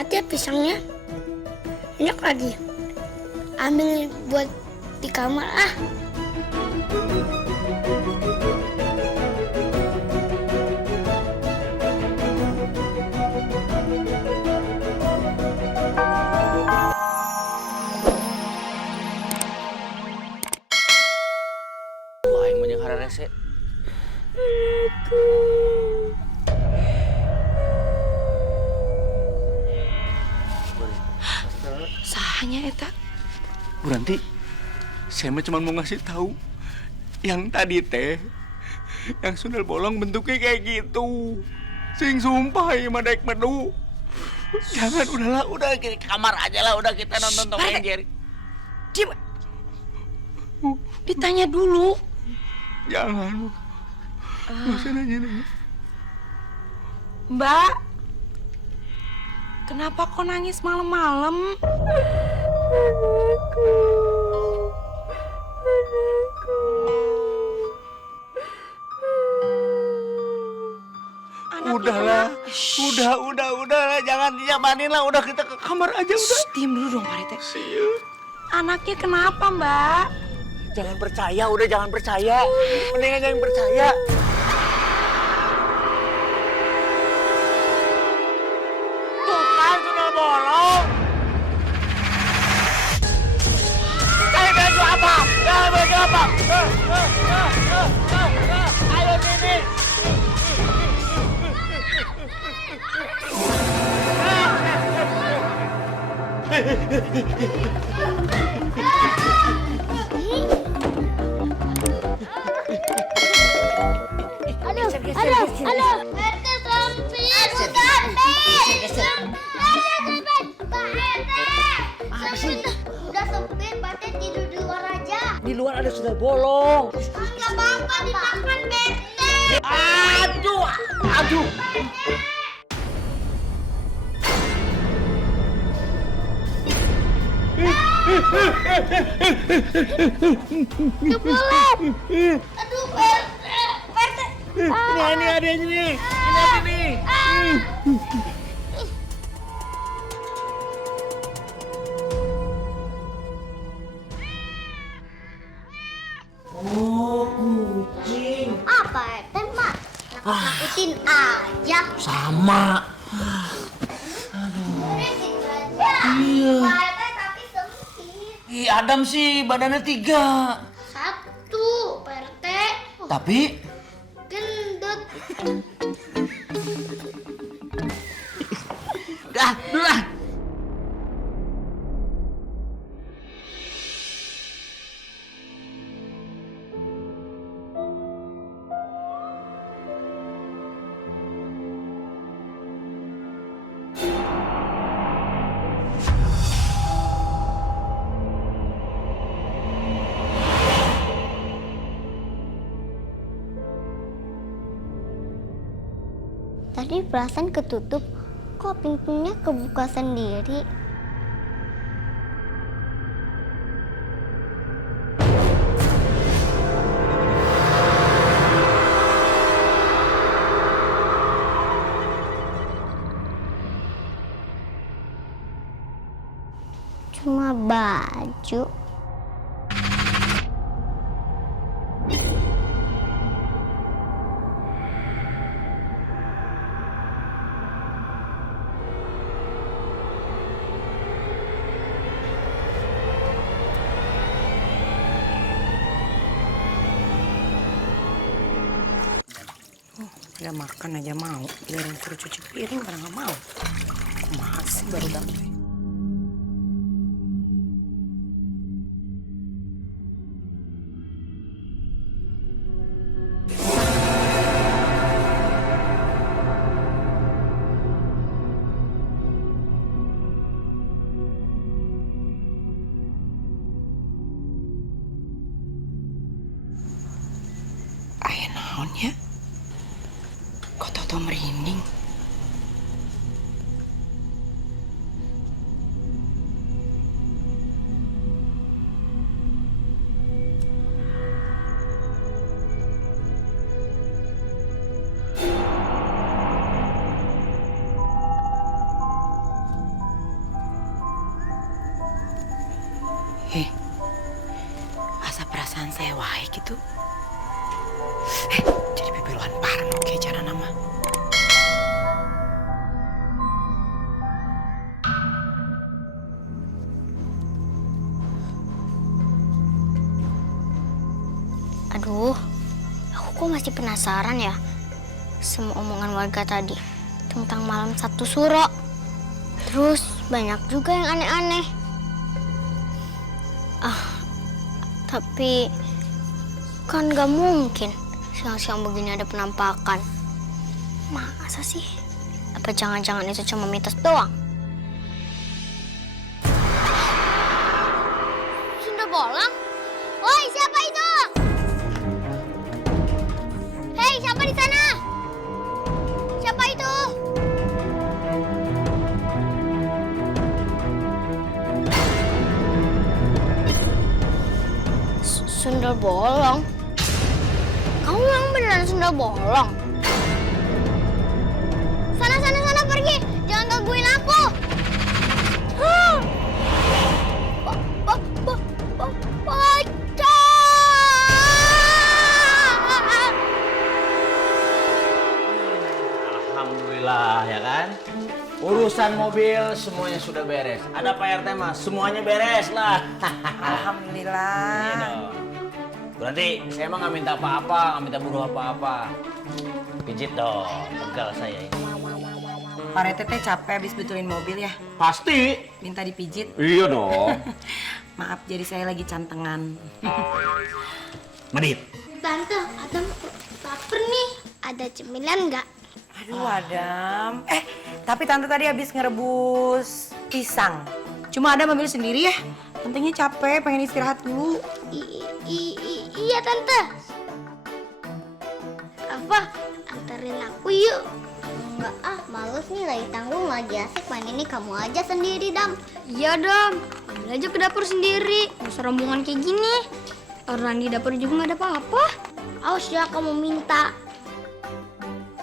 banget ya pisangnya. Enak lagi. Ambil buat di kamar ah. Wah, yang banyak hara rese. Sahanya eta. Bu Ranti, saya mah cuma mau ngasih tahu yang tadi teh, yang sundel bolong bentuknya kayak gitu. Sing sumpah ya mah daek medu. Jangan, udahlah, udah ke kamar aja lah, udah kita nonton Tom and Jerry. Diam. Ditanya dulu. Jangan, nggak usah nanya-nanya. Mbak, kenapa kok nangis malam-malam? Udahlah, udah, jangan dijamanin lah, udah kita ke kamar aja udah. Diam dulu dong, Pak Rete. Anaknya kenapa, Mbak? Jangan percaya, udah jangan percaya. Mendingan jangan percaya. Tuh kan sudah bolong. Cari baju apa? Cari baju apa? Ayo Nini. Aduh. Ete sempit. Udah sempit, Pak Ete tidur di luar aja. Di luar ada sundel bolong. Enggak apa-apa dimakan, Bete. Aduh. Aduh, Bete. Ini adanya nih. Ini aja nih. Oh, kucing. Apa Ete, Mak? Nakutin aja. Sama. Iya. Pak Ete tapi sempit. Ih, Adam sih badannya 3. Satu, Pak Ete. Tapi Gendut. udah. Tadi perasaan ketutup, kok pintunya kebuka sendiri? Cuma baju. Udah makan aja mau. Biarin suruh cuci piring karena nggak mau. Kumaha sih baru dapet. Aya naonnya? Kok Toto merinding? Asa perasaan saya wae gitu. Jadi pipiluan parno kayak cara nama. Aduh, aku kok masih penasaran ya sama omongan warga tadi tentang malam satu suro. Terus banyak juga yang aneh-aneh. Tapi kan gak mungkin siang-siang begini ada penampakan. Masa sih? Apa jangan-jangan itu cuma mitos doang? Sunda bolong? Woi, siapa itu? Hei, siapa di sana? Siapa itu? Sundel bolong? Kamu yang beneran sundel bolong? Sana pergi! Jangan gangguin aku! Alhamdulillah ya kan. Urusan mobil semuanya sudah beres. Ada Pak RT mah semuanya beres lah. Alhamdulillah. Iya dong. Berarti saya emang nggak minta apa-apa, nggak minta buruh apa-apa. Pijit dong, pegal saya ini. Pak Rete teh capek habis betulin mobil ya. Pasti. Minta dipijit. Iya dong. Maaf, jadi saya lagi cantengan. Medit. Tante, Adam lapar nih. Ada cemilan nggak? Aduh, Adam. Tapi tante tadi habis ngerebus pisang. Cuma Adam ambil sendiri ya. Tantenya capek, pengen istirahat dulu. Iya, Tante. Apa? Anterin aku yuk. Enggak males nih lagi tanggung, lagi asik main ini, kamu aja sendiri, Dam. Iya, Dam. Ambil aja ke dapur sendiri. Nggak usah rombongan kayak gini. Orang di dapur juga nggak ada apa-apa. Awas ya kamu minta.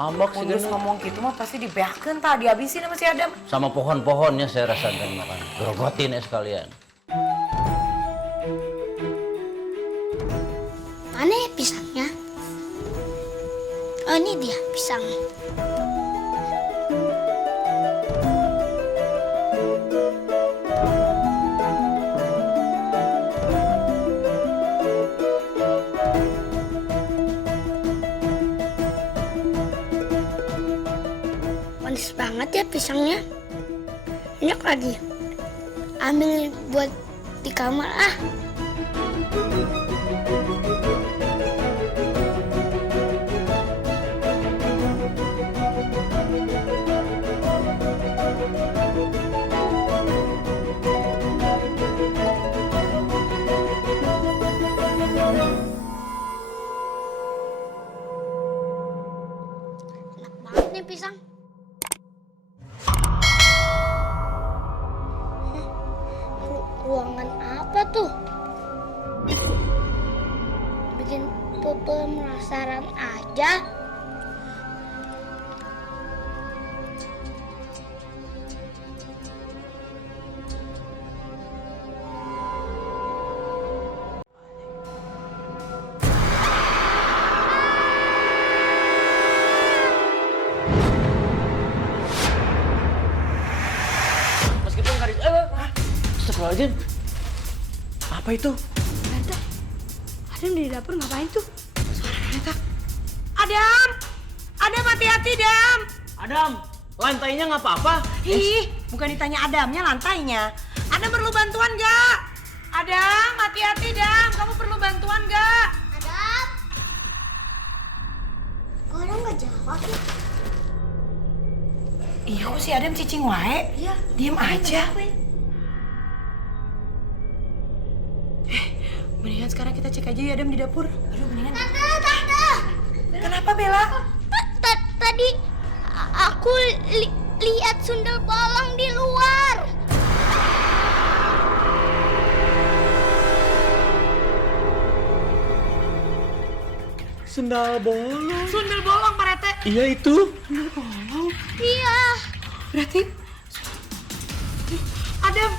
Ambak sih Kudus ngomong gitu mah pasti dibeakeun tah, dihabisin sama si Adam. sama pohon-pohonnya saya rasa dan makan. Gerogotin ya sekalian. Mana ya pisangnya? Oh, ini dia pisang. Manis banget ya pisangnya. Enak lagi. Ambil buat di kamar ah. Enak banget nih pisang. Ruangan apa tuh? Bikin Popo penasaran aja. Meskipun garis Astagfirullahaladzim. Apa itu? Adam di dapur ngapain tuh? Ternyata. Adam! Adam, hati-hati, Dam! Adam, lantainya nggak apa-apa. Ih, bukan ditanya Adamnya, lantainya. Adam perlu bantuan nggak? Adam, hati-hati, Dam. Kamu perlu bantuan nggak? Adam? Kok Adam nggak jawab ya? Iya, kok si Adam cicing wae? Iya. Diem aja. Mendingan sekarang kita cek aja ya Adam di dapur. Aduh, mendingan. Tante! Kenapa, Bella? Tadi aku lihat sundel bolong di luar. Sendal bolong. Sundel bolong, Pak Rete. Iya itu. Iya. Berarti Adam.